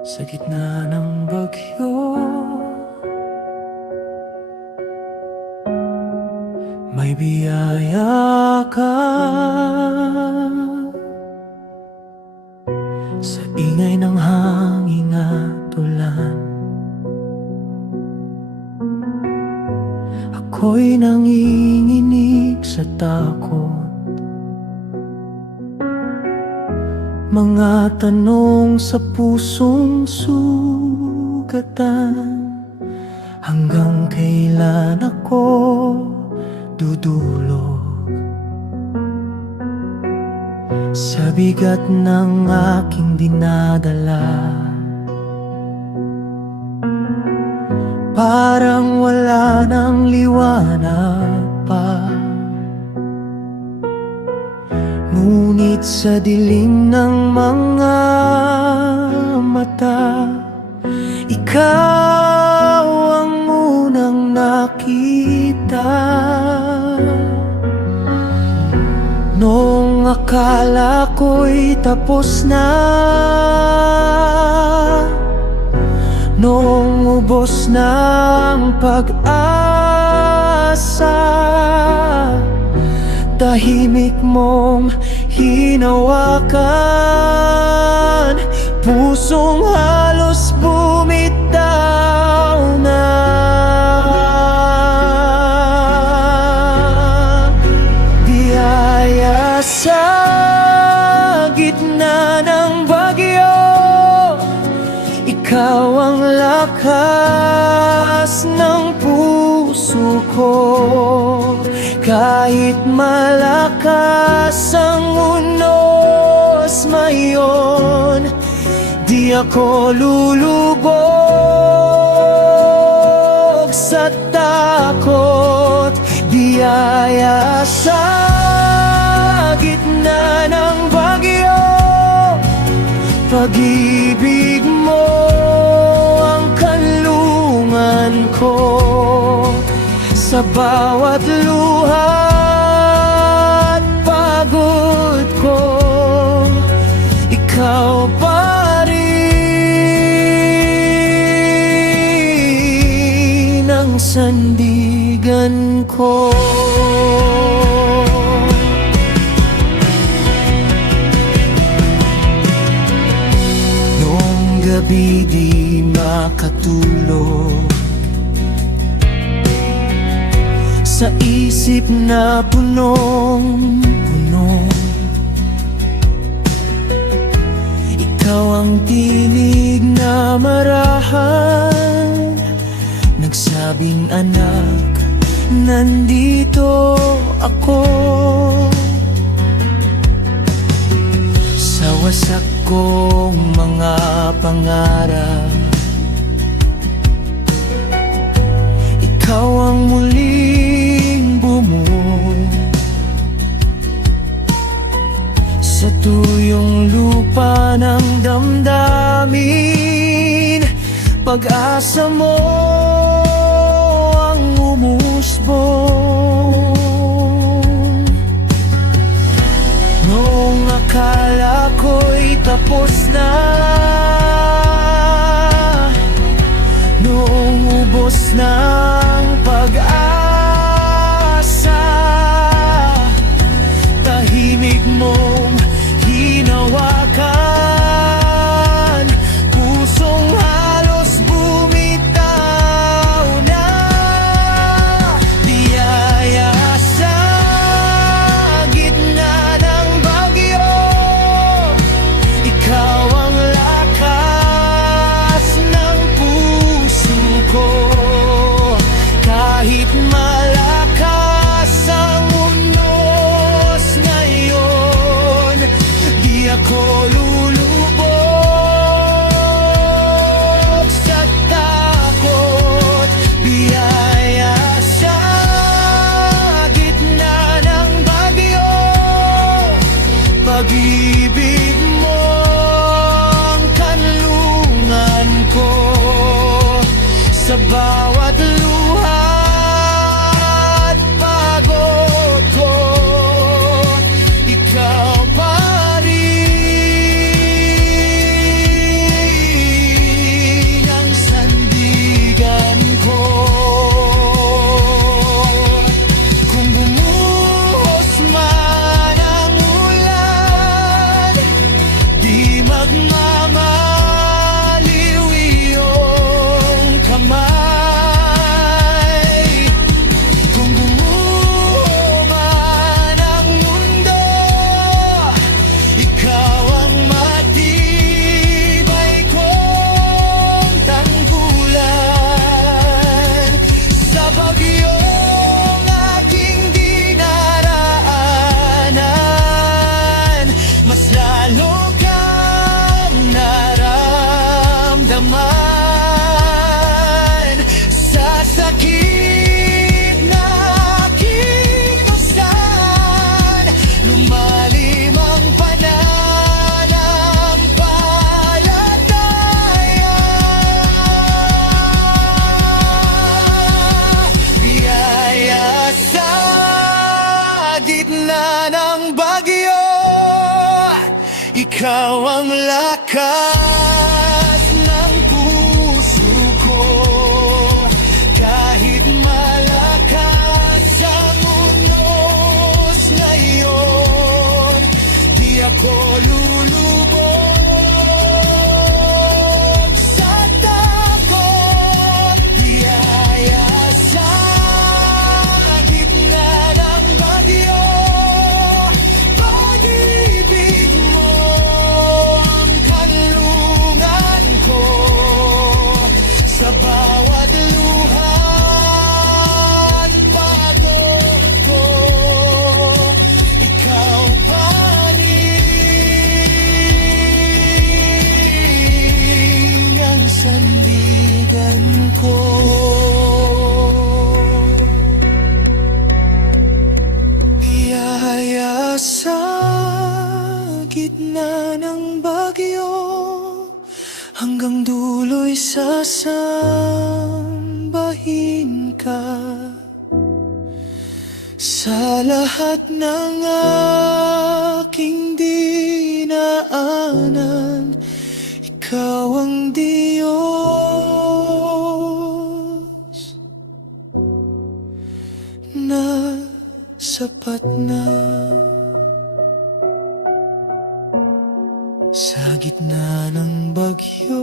Sa gitna ng bagyo, may biyaya ka. Sa ingay ng hangin at ulan, ako'y nanginginig sa takot. Mga tanong sa pusong sugatan, hanggang kailan ako dudulog sa bigat ng aking dinadala. Parang wala nang liwanag pa, ngunit sa dilim ng mga mata, ikaw ang unang nakita. Noong akala ko'y tapos na, noong ubos na ang pag-asa, tahimik mong hinawakan, pusong halos bumitaw na. Biyaya sa gitna ng bagyo, ikaw ang lakas ng puso ko. Kahit malakas ang unos ngayon, di ako lulubog sa takot. Biyaya sa gitna ng bagyo, pag-ibig mo ang kanlungan ko. Sa bawat luha at pagod ko, ikaw pa rin ang sandigan ko. Noong gabi di makatulog, sa isip na punong-puno, ikaw ang tinig na marahan, nagsabing anak, nandito ako. Sa wasak kong mga pangarap, ikaw ang muling bumuo. Sa tuyong lupa ng damdamin, pag-asa mo ang umusbong. Noong akala ko'y tapos na, noong ubos na ang pag-asa, tahimik mong hinawakan, pusong halos bumitaw na. Biyaya sa gitna ng bagyo, ikaw ang lakas ng puso ko. Kahit malakas ang unos ngayon, di ako lulubog sa takot. Biyaya sa gitna ng bagyo, pag-ibig mo ang kanlungan ko. Sa bawat luha at pagod ko, ikaw pa rin Ikaw ang lakas ng puso ko. Kahit malakas ang unos ngayon, di ako lulubog sa takot. Biyaya sa gitna ng bagyo, pag-ibig mo ang kanlungan ko. Sa bawat luhan pagod ko, ikaw paning ang sandigan ko. Biyaya sa gitna ng bagyo, hanggang dulo'y sasambahin ka. Sa lahat ng aking dinaanan, ikaw ang Diyos na sapat na. Sa gitna ng bagyo,